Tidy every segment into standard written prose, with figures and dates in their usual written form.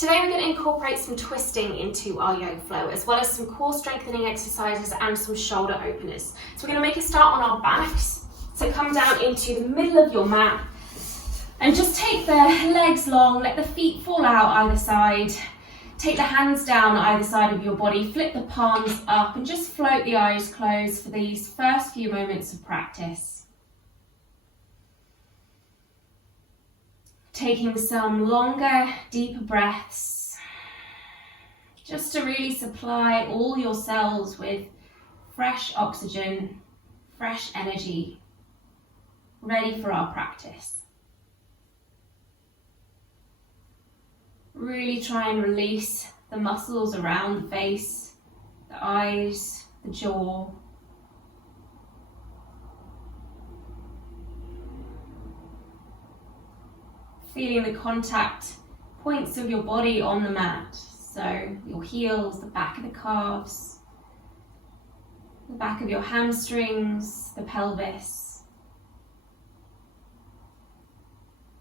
Today we're going to incorporate some twisting into our yoga flow, as well as some core strengthening exercises and some shoulder openers. So we're going to make a start on our backs. So come down into the middle of your mat and just take the legs long, let the feet fall out either side. Take the hands down either side of your body, flip the palms up and just float the eyes closed for these first few moments of practice. Taking some longer, deeper breaths, just to really supply all your cells with fresh oxygen, fresh energy, ready for our practice. Really try and release the muscles around the face, the eyes, the jaw. Feeling the contact points of your body on the mat. So your heels, the back of the calves, the back of your hamstrings, the pelvis,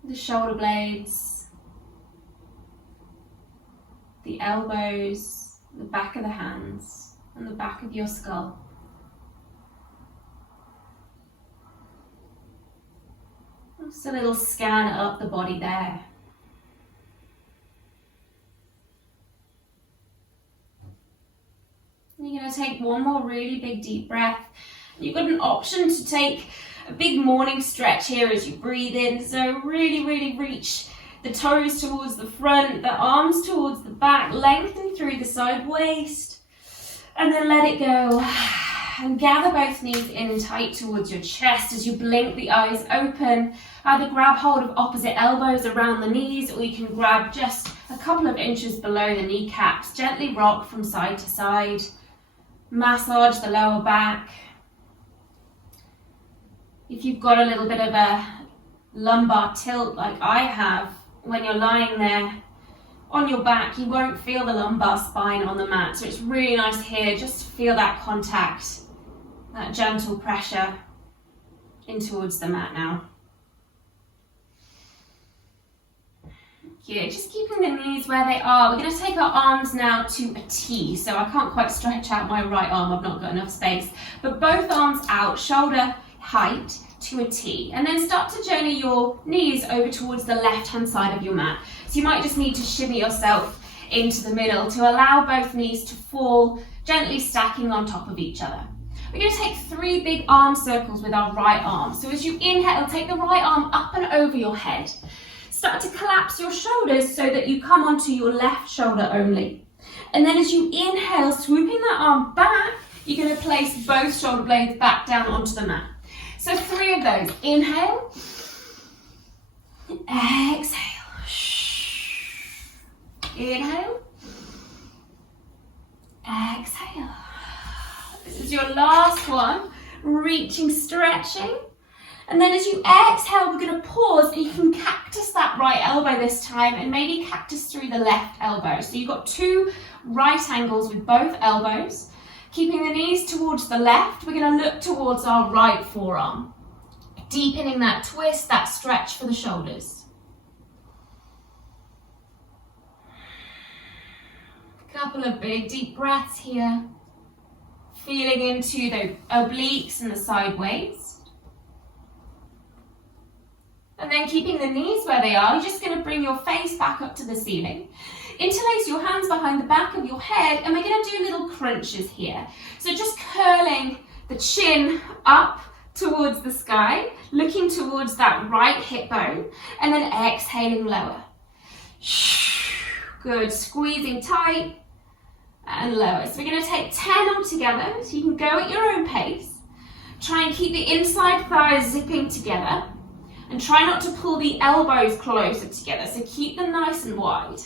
the shoulder blades, the elbows, the back of the hands, and the back of your skull. Just a little scan up the body there. You're going to take one more really big deep breath. You've got an option to take a big morning stretch here as you breathe in. So really reach the toes towards the front, the arms towards the back, lengthen through the side waist, and then let it go. And gather both knees in tight towards your chest as you blink the eyes open. Either grab hold of opposite elbows around the knees, or you can grab just a couple of inches below the kneecaps. Gently rock from side to side. Massage the lower back. If you've got a little bit of a lumbar tilt like I have, when you're lying there on your back, you won't feel the lumbar spine on the mat. So it's really nice here just to feel that contact, that gentle pressure in towards the mat now. Good, just keeping the knees where they are. We're going to take our arms now to a T. So I can't quite stretch out my right arm, I've not got enough space. But both arms out, shoulder height to a T. And then start to journey your knees over towards the left-hand side of your mat. So you might just need to shimmy yourself into the middle to allow both knees to fall, gently stacking on top of each other. We're going to take 3 big arm circles with our right arm. So as you inhale, take the right arm up and over your head. Start to collapse your shoulders so that you come onto your left shoulder only. And then as you inhale, swooping that arm back, you're going to place both shoulder blades back down onto the mat. So 3 of those. Inhale. Exhale. Inhale. Exhale. This is your last one. Reaching, stretching. And then as you exhale, we're going to pause, and you can cactus that right elbow this time, and maybe cactus through the left elbow. So you've got 2 right angles with both elbows. Keeping the knees towards the left, we're going to look towards our right forearm. Deepening that twist, that stretch for the shoulders. Couple of big deep breaths here. Feeling into the obliques and the side waist. And then keeping the knees where they are, you're just going to bring your face back up to the ceiling. Interlace your hands behind the back of your head, and we're going to do little crunches here. So just curling the chin up towards the sky, looking towards that right hip bone, and then exhaling lower. Good, squeezing tight and lower. So we're going to take 10 all together, so you can go at your own pace. Try and keep the inside thighs zipping together. And try not to pull the elbows closer together, so keep them nice and wide.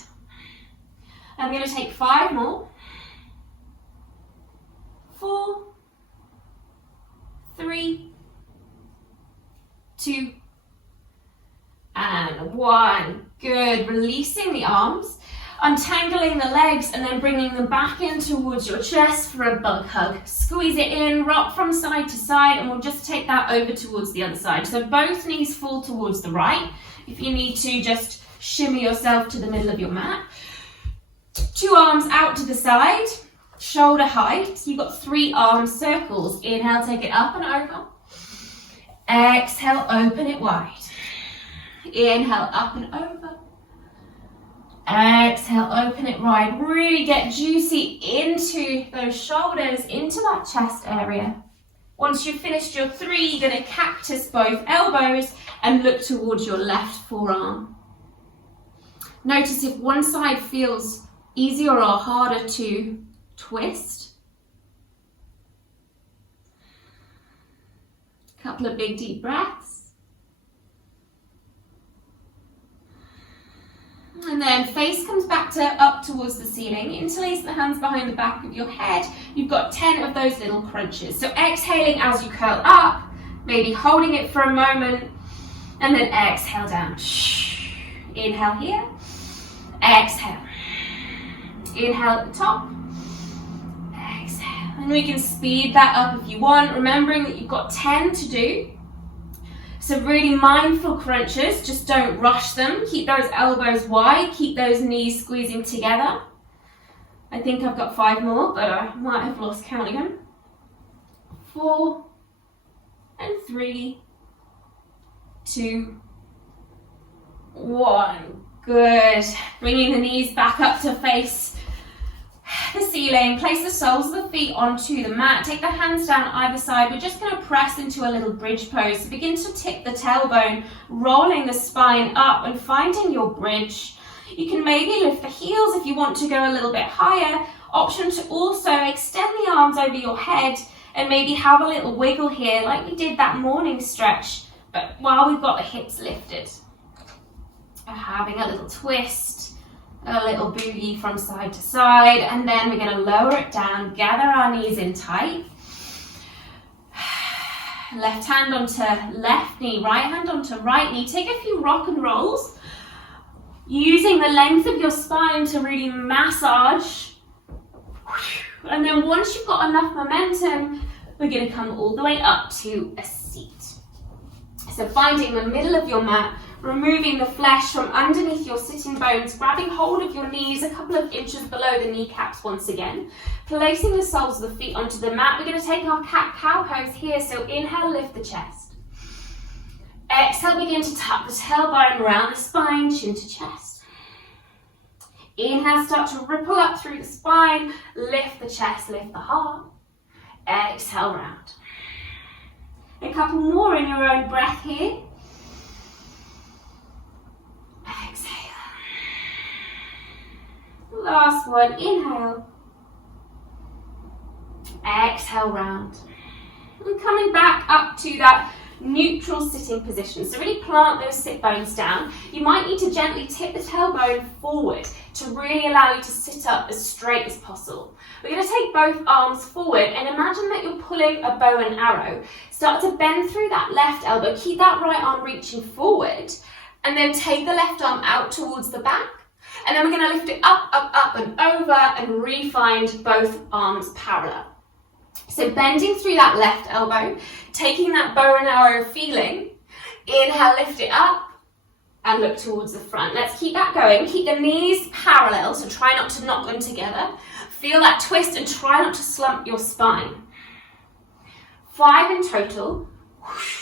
I'm going to take 5 more. 4, 3, 2, and 1. Good, releasing the arms. Untangling the legs and then bringing them back in towards your chest for a bug hug. Squeeze it in, rock from side to side, and we'll just take that over towards the other side. So both knees fall towards the right. If you need to, just shimmy yourself to the middle of your mat. 2 arms out to the side, shoulder height. You've got 3 arm circles. Inhale, take it up and over. Exhale, open it wide. Inhale, up and over. Exhale, open it wide. Really get juicy into those shoulders, into that chest area. Once you've finished your 3, you're going to cactus both elbows and look towards your left forearm. Notice if one side feels easier or harder to twist. Couple of big deep breaths. And then face comes back up towards the ceiling. Interlace the hands behind the back of your head. You've got 10 of those little crunches. So exhaling as you curl up, maybe holding it for a moment, and then exhale down. Inhale here, exhale. Inhale at the top, exhale. And we can speed that up if you want, remembering that you've got 10 to do. So really mindful crunches, just don't rush them. Keep those elbows wide, keep those knees squeezing together. I think I've got 5 more, but I might have lost count again. 4, and 3, 2, 1. Good. Bringing the knees back up to face the ceiling. Place the soles of the feet onto the mat. Take the hands down either side. We're just going to press into a little bridge pose. So begin to tip the tailbone, rolling the spine up and finding your bridge. You can maybe lift the heels if you want to go a little bit higher. Option to also extend the arms over your head and maybe have a little wiggle here like we did that morning stretch, but while we've got the hips lifted. Having a little twist, a little boogie from side to side, and then we're going to lower it down, gather our knees in tight. Left hand onto left knee, right hand onto right knee. Take a few rock and rolls, using the length of your spine to really massage. And then once you've got enough momentum, we're going to come all the way up to a seat. So finding the middle of your mat, removing the flesh from underneath your sitting bones, grabbing hold of your knees a couple of inches below the kneecaps once again, placing the soles of the feet onto the mat. We're going to take our cat-cow pose here, so inhale, lift the chest. Exhale, begin to tuck the tailbone around the spine, chin to chest. Inhale, start to ripple up through the spine, lift the chest, lift the heart. Exhale, round. A couple more in your own breath here. Last one, inhale, exhale, round. And coming back up to that neutral sitting position. So really plant those sit bones down. You might need to gently tip the tailbone forward to really allow you to sit up as straight as possible. We're going to take both arms forward and imagine that you're pulling a bow and arrow. Start to bend through that left elbow. Keep that right arm reaching forward, and then take the left arm out towards the back. And then we're going to lift it up, up, up and over and re-find both arms parallel. So bending through that left elbow, taking that bow and arrow feeling. Inhale, lift it up and look towards the front. Let's keep that going. Keep the knees parallel, so try not to knock them together. Feel that twist and try not to slump your spine. 5 in total.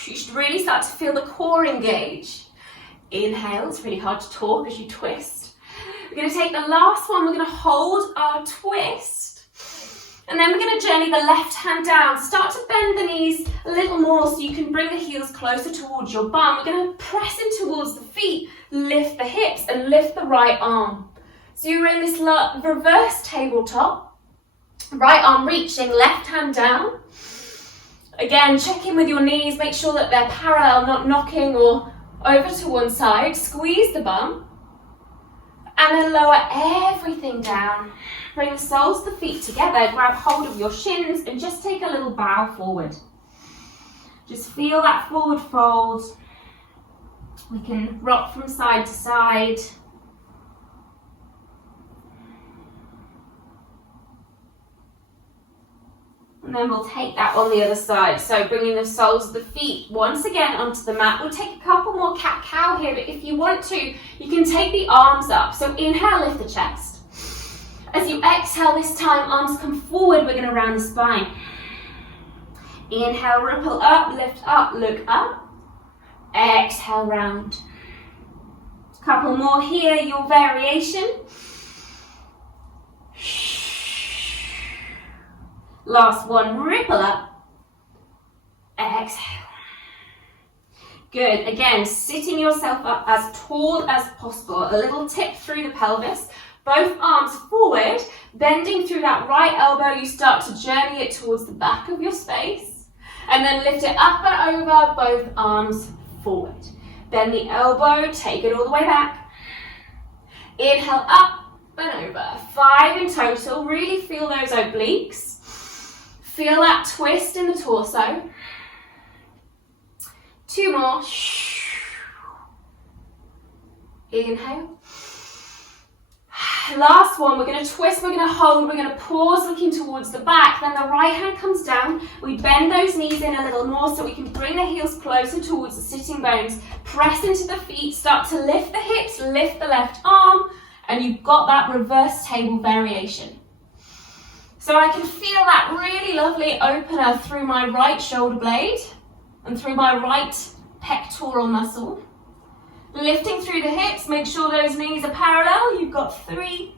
You should really start to feel the core engage. Inhale, it's really hard to talk as you twist. We're going to take the last one, we're going to hold our twist, and then we're going to journey the left hand down. Start to bend the knees a little more so you can bring the heels closer towards your bum. We're going to press in towards the feet, lift the hips and lift the right arm. So you're in this reverse tabletop, right arm reaching, left hand down. Again, check in with your knees, make sure that they're parallel, not knocking or over to one side. Squeeze the bum. And then lower everything down. Bring the soles of the feet together, grab hold of your shins and just take a little bow forward. Just feel that forward fold. We can rock from side to side. And then we'll take that on the other side. So bringing the soles of the feet once again onto the mat. We'll take a couple more cat-cow here, but if you want to, you can take the arms up. So inhale, lift the chest. As you exhale this time, arms come forward, we're going to round the spine. Inhale, ripple up, lift up, look up. Exhale, round. Couple more here, your variation. Last one, ripple up. Exhale. Good, again, sitting yourself up as tall as possible. A little tip through the pelvis. Both arms forward, bending through that right elbow. You start to journey it towards the back of your space. And then lift it up and over, both arms forward. Bend the elbow, take it all the way back. Inhale, up and over. 5 in total. Really feel those obliques. Feel that twist in the torso. 2 more. Inhale. Last one, we're going to twist, we're going to hold, we're going to pause looking towards the back, then the right hand comes down, we bend those knees in a little more so we can bring the heels closer towards the sitting bones, press into the feet, start to lift the hips, lift the left arm, and you've got that reverse table variation. So I can feel that really lovely opener through my right shoulder blade and through my right pectoral muscle. Lifting through the hips, make sure those knees are parallel. You've got 3,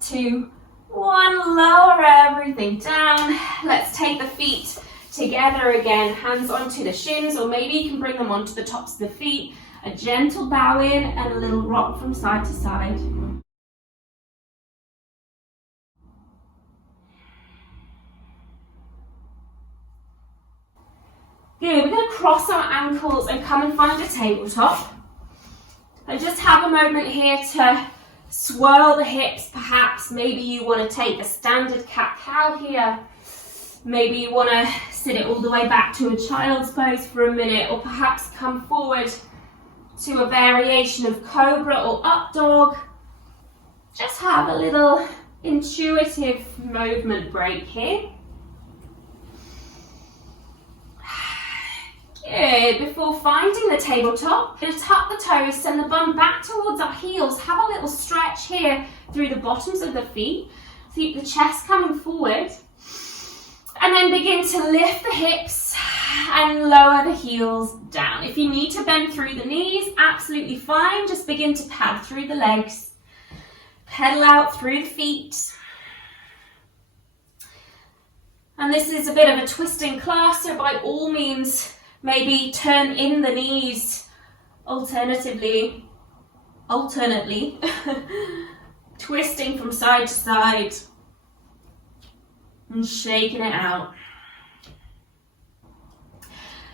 2, 1. Lower everything down. Let's take the feet together again. Hands onto the shins, or maybe you can bring them onto the tops of the feet. A gentle bow in and a little rock from side to side. Good, we're going to cross our ankles and come and find a tabletop. And just have a moment here to swirl the hips, perhaps. Maybe you want to take a standard cat-cow here. Maybe you want to sit it all the way back to a child's pose for a minute, or perhaps come forward to a variation of cobra or up dog. Just have a little intuitive movement break here. Good. Before finding the tabletop, we're going to tuck the toes, send the bum back towards our heels. Have a little stretch here through the bottoms of the feet. Keep the chest coming forward. And then begin to lift the hips and lower the heels down. If you need to bend through the knees, absolutely fine. Just begin to pad through the legs. Pedal out through the feet. And this is a bit of a twisting class, so by all means, maybe turn in the knees, alternately, twisting from side to side and shaking it out.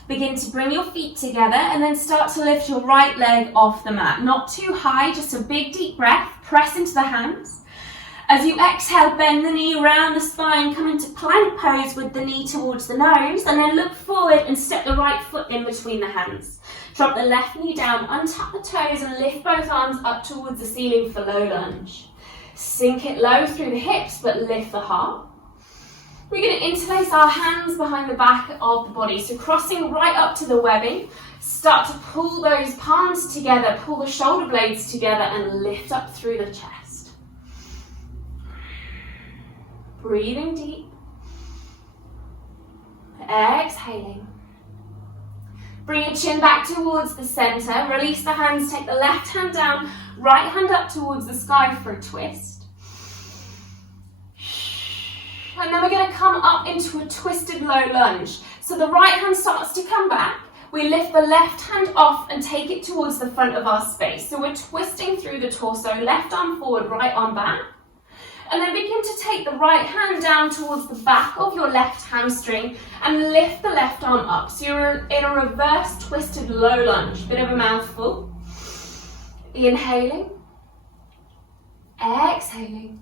Begin to bring your feet together and then start to lift your right leg off the mat. Not too high, just a big deep breath, press into the hands. As you exhale, bend the knee around the spine, come into plank pose with the knee towards the nose, and then look forward and step the right foot in between the hands. Drop the left knee down, untuck the toes, and lift both arms up towards the ceiling for low lunge. Sink it low through the hips, but lift the heart. We're going to interlace our hands behind the back of the body, so crossing right up to the webbing. Start to pull those palms together, pull the shoulder blades together, and lift up through the chest. Breathing deep, exhaling. Bring your chin back towards the center, release the hands, take the left hand down, right hand up towards the sky for a twist. And then we're going to come up into a twisted low lunge. So the right hand starts to come back, we lift the left hand off and take it towards the front of our space. So we're twisting through the torso, left arm forward, right arm back. And then begin to take the right hand down towards the back of your left hamstring and lift the left arm up. So you're in a reverse twisted low lunge, bit of a mouthful. Inhaling, exhaling.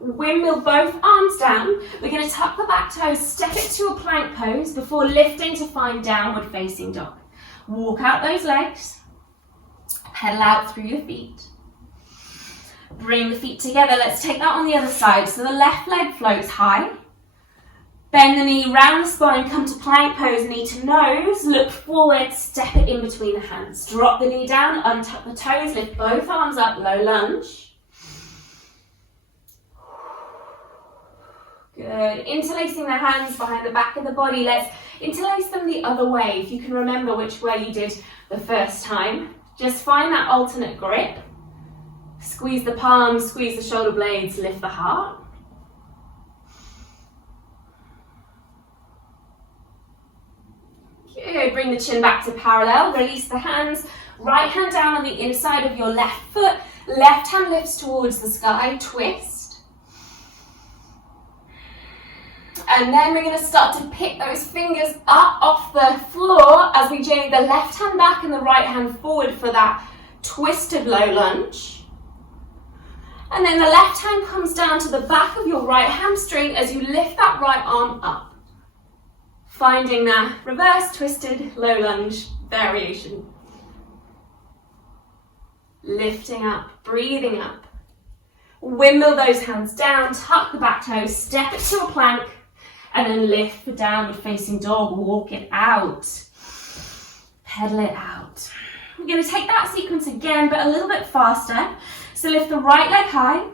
Windmill both arms down. We're going to tuck the back toes, step it to a plank pose before lifting to find downward facing dog. Walk out those legs, pedal out through your feet. Bring the feet together. Let's take that on the other side. So the left leg floats high. Bend the knee round the spine, come to plank pose, knee to nose. Look forward, step it in between the hands. Drop the knee down, untuck the toes, lift both arms up, low lunge. Good. Interlacing the hands behind the back of the body. Let's interlace them the other way. If you can remember which way you did the first time, just find that alternate grip. Squeeze the palms, squeeze the shoulder blades, lift the heart. Good. Bring the chin back to parallel. Release the hands. Right hand down on the inside of your left foot. Left hand lifts towards the sky. Twist. And then we're going to start to pick those fingers up off the floor as we journey the left hand back and the right hand forward for that twisted low lunge. And then the left hand comes down to the back of your right hamstring as you lift that right arm up. Finding that reverse twisted low lunge variation. Lifting up, breathing up. Windmill those hands down, tuck the back toes, step it to a plank, and then lift for downward facing dog, walk it out. Pedal it out. We're going to take that sequence again, but a little bit faster. So lift the right leg high,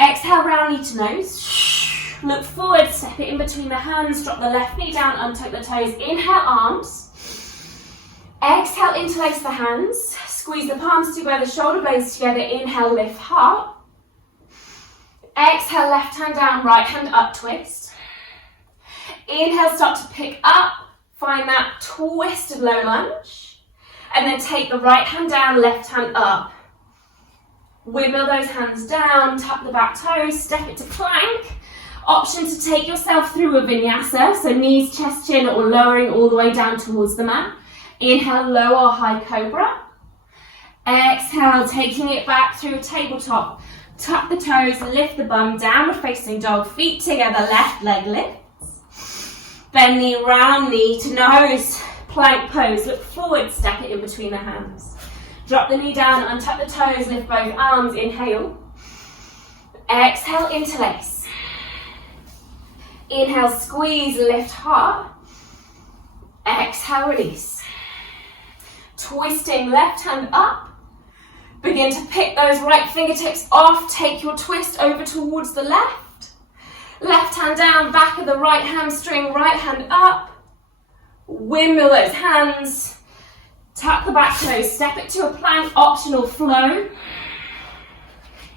exhale round knee to nose, look forward, step it in between the hands, drop the left knee down, untuck the toes, inhale arms, exhale interlace the hands, squeeze the palms together, shoulder blades together, inhale lift heart, exhale left hand down, right hand up twist, inhale start to pick up, find that twisted low lunge, and then take the right hand down, left hand up. Wiggle those hands down, tuck the back toes, step it to plank. Option to take yourself through a vinyasa, so knees, chest, chin, or lowering all the way down towards the mat. Inhale, low or high cobra. Exhale, taking it back through a tabletop. Tuck the toes, lift the bum, downward facing dog, feet together, left leg lifts. Bend knee, round knee to nose, plank pose. Look forward, step it in between the hands. Drop the knee down, untuck the toes, lift both arms, inhale. Exhale, interlace. Inhale, squeeze, lift heart. Exhale, release. Twisting left hand up. Begin to pick those right fingertips off. Take your twist over towards the left. Left hand down, back of the right hamstring, right hand up. Windmill those hands. Tuck the back toes, step it to a plank, optional flow.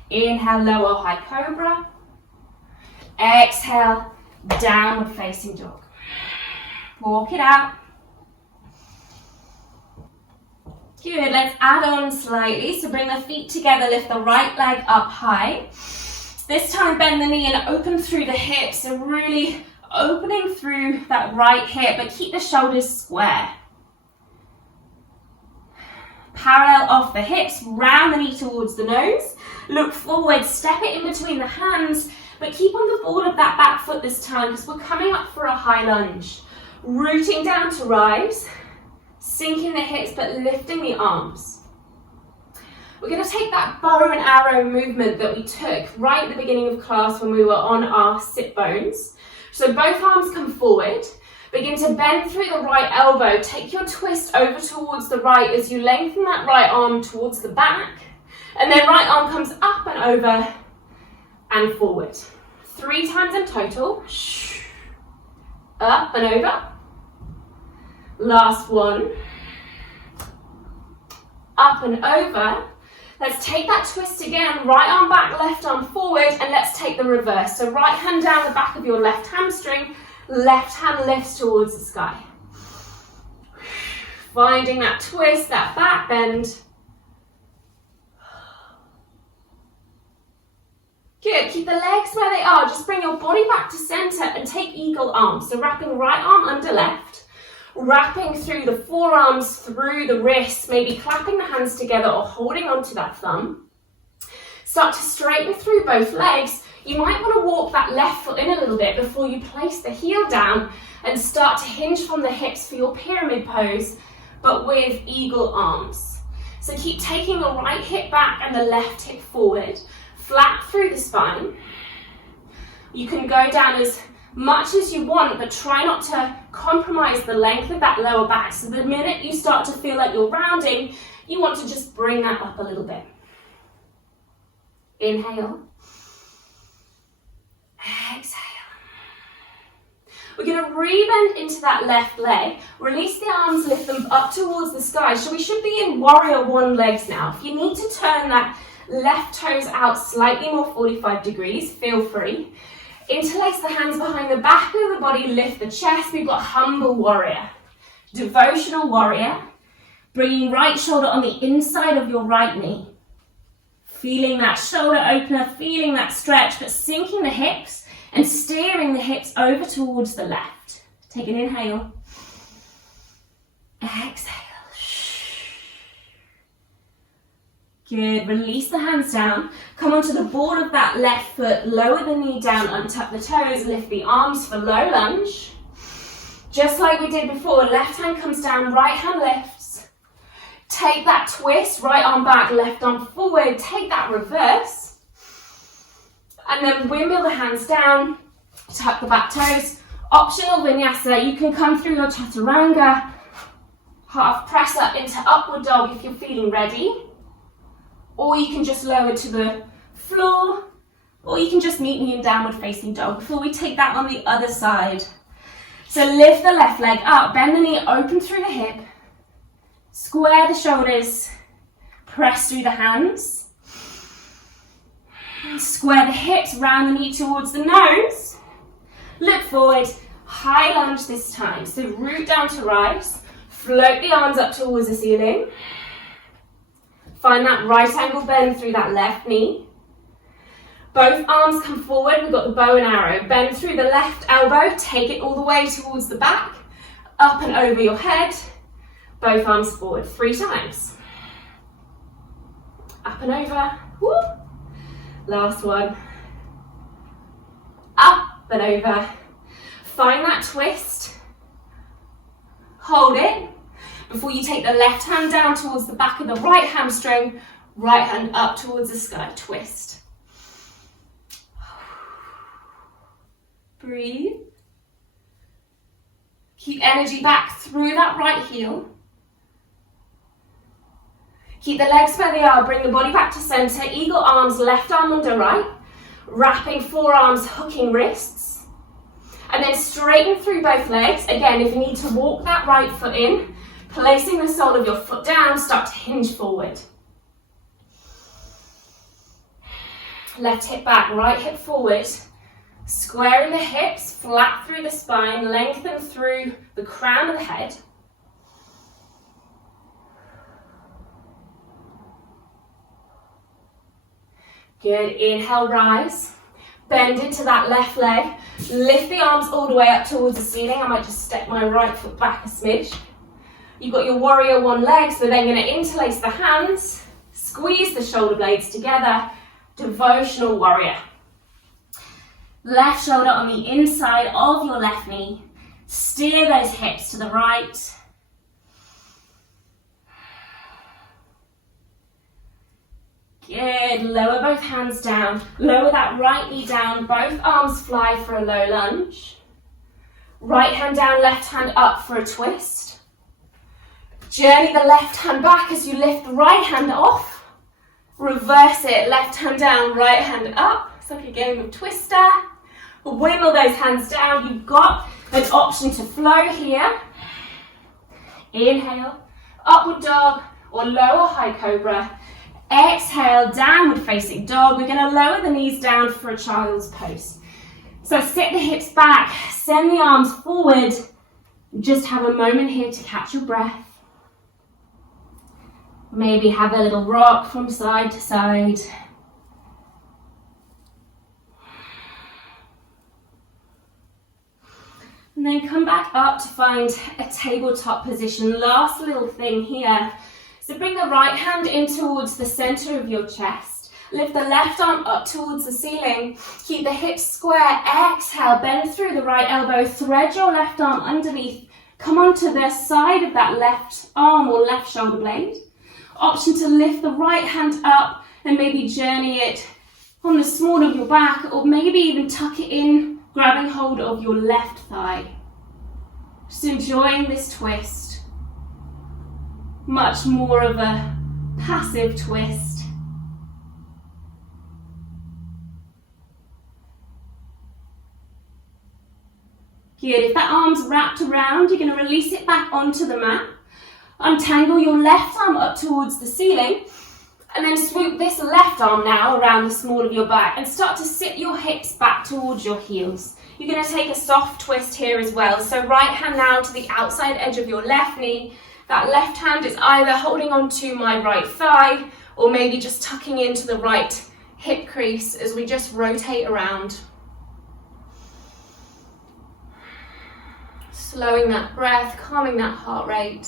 Inhale, low or high cobra. Exhale, downward facing dog. Walk it out. Good, let's add on slightly. So bring the feet together, lift the right leg up high. This time bend the knee and open through the hips. So really opening through that right hip, but keep the shoulders square. Parallel off the hips, round the knee towards the nose. Look forward, step it in between the hands, but keep on the ball of that back foot this time because we're coming up for a high lunge. Rooting down to rise, sinking the hips but lifting the arms. We're going to take that bow and arrow movement that we took right at the beginning of class when we were on our sit bones. So both arms come forward. Begin to bend through the right elbow. Take your twist over towards the right as you lengthen that right arm towards the back. And then right arm comes up and over and forward. 3 times in total. Up and over. Last one. Up and over. Let's take that twist again. Right arm back, left arm forward. And let's take the reverse. So right hand down the back of your left hamstring. Left hand lifts towards the sky. Finding that twist, that back bend. Good, keep the legs where they are. Just bring your body back to center and take eagle arms. So wrapping right arm under left. Wrapping through the forearms, through the wrists. Maybe clapping the hands together or holding onto that thumb. Start to straighten through both legs. You might want to walk that left foot in a little bit before you place the heel down and start to hinge from the hips for your pyramid pose, but with eagle arms. So keep taking the right hip back and the left hip forward, flat through the spine. You can go down as much as you want, but try not to compromise the length of that lower back. So the minute you start to feel like you're rounding, you want to just bring that up a little bit. Inhale. Exhale. We're going to rebend into that left leg. Release the arms, lift them up towards the sky. So we should be in warrior one legs now. If you need to turn that left toes out slightly more 45 degrees, feel free. Interlace the hands behind the back of the body, lift the chest. We've got humble warrior, devotional warrior. Bringing right shoulder on the inside of your right knee. Feeling that shoulder opener, feeling that stretch, but sinking the hips and steering the hips over towards the left. Take an inhale. Exhale. Good. Release the hands down. Come onto the ball of that left foot. Lower the knee down, untuck the toes, lift the arms for low lunge. Just like we did before, left hand comes down, right hand lifts. Take that twist, right arm back, left arm forward. Take that reverse. And then windmill the hands down, tuck the back toes. Optional vinyasa, you can come through your chaturanga. Half press up into upward dog if you're feeling ready. Or you can just lower to the floor. Or you can just meet me in downward facing dog before we take that on the other side. So lift the left leg up, bend the knee, open through the hip. Square the shoulders, press through the hands. Square the hips, round the knee towards the nose. Look forward, high lunge this time. So root down to rise, float the arms up towards the ceiling. Find that right angle bend through that left knee. Both arms come forward, we've got the bow and arrow. Bend through the left elbow, take it all the way towards the back, up and over your head. Both arms forward 3 times. Up and over. Woo. Last one. Up and over. Find that twist. Hold it. Before you take the left hand down towards the back of the right hamstring, right hand up towards the sky. Twist. Breathe. Keep energy back through that right heel. Keep the legs where they are, bring the body back to center, eagle arms, left arm under right, wrapping forearms, hooking wrists, and then straighten through both legs. Again, if you need to walk that right foot in, placing the sole of your foot down, start to hinge forward. Left hip back, right hip forward, squaring the hips, flat through the spine, lengthen through the crown of the head. Good, inhale, rise, bend into that left leg, lift the arms all the way up towards the ceiling. I might just step my right foot back a smidge. You've got your warrior one leg, so then you're going to interlace the hands, squeeze the shoulder blades together, devotional warrior. Left shoulder on the inside of your left knee, steer those hips to the right. Good, lower both hands down, lower that right knee down, both arms fly for a low lunge. Right hand down, left hand up for a twist. Journey the left hand back as you lift the right hand off. Reverse it, left hand down, right hand up. It's like a game of Twister. Wiggle those hands down. You've got an option to flow here. Inhale, upward dog or lower high cobra. Exhale, downward facing dog. We're going to lower the knees down for a child's pose. So sit the hips back, send the arms forward. Just have a moment here to catch your breath. Maybe have a little rock from side to side. And then come back up to find a tabletop position. Last little thing here. So bring the right hand in towards the center of your chest. Lift the left arm up towards the ceiling. Keep the hips square. Exhale, bend through the right elbow. Thread your left arm underneath. Come onto the side of that left arm or left shoulder blade. Option to lift the right hand up and maybe journey it on the small of your back, or maybe even tuck it in, grabbing hold of your left thigh. Just enjoying this twist. Much more of a passive twist. Good. If that arm's wrapped around, you're going to release it back onto the mat. Untangle your left arm up towards the ceiling, and then swoop this left arm now around the small of your back and start to sit your hips back towards your heels. You're going to take a soft twist here as well. So right hand now to the outside edge of your left knee. That left hand is either holding onto my right thigh or maybe just tucking into the right hip crease as we just rotate around. Slowing that breath, calming that heart rate.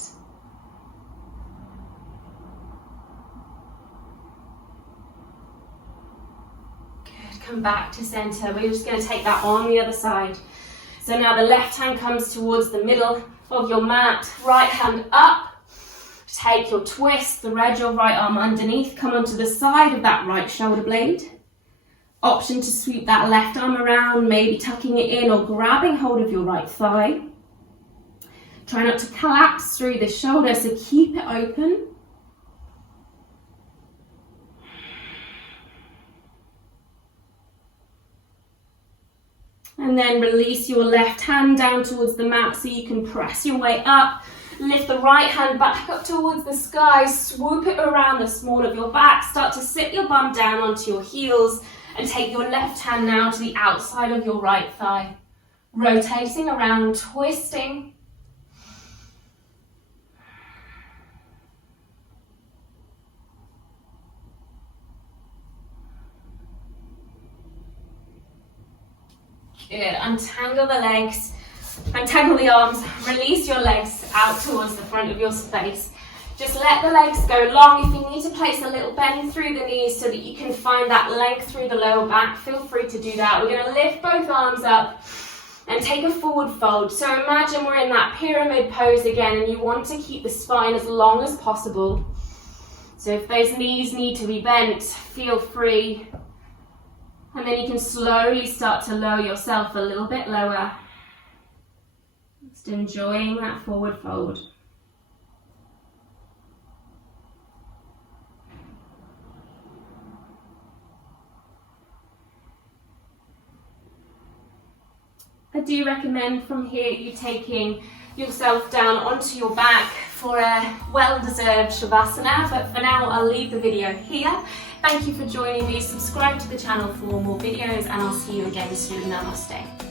Good, come back to center. We're just going to take that on the other side. So now the left hand comes towards the middle of your mat, right hand up. Take your twist, thread your right arm underneath, come onto the side of that right shoulder blade. Option to sweep that left arm around, maybe tucking it in or grabbing hold of your right thigh. Try not to collapse through the shoulder, so keep it open. And then release your left hand down towards the mat so you can press your way up. Lift the right hand back up towards the sky, swoop it around the small of your back, start to sit your bum down onto your heels and take your left hand now to the outside of your right thigh. Rotating around, twisting. Good, untangle the legs, untangle the arms, release your legs out towards the front of your space. Just let the legs go long. If you need to place a little bend through the knees so that you can find that length through the lower back, feel free to do that. We're going to lift both arms up and take a forward fold. So imagine we're in that pyramid pose again and you want to keep the spine as long as possible. So if those knees need to be bent, feel free. And then you can slowly start to lower yourself a little bit lower. Just enjoying that forward fold. I do recommend from here you taking yourself down onto your back for a well-deserved Shavasana, but for now I'll leave the video here. Thank you for joining me. Subscribe to the channel for more videos and I'll see you again soon. Namaste.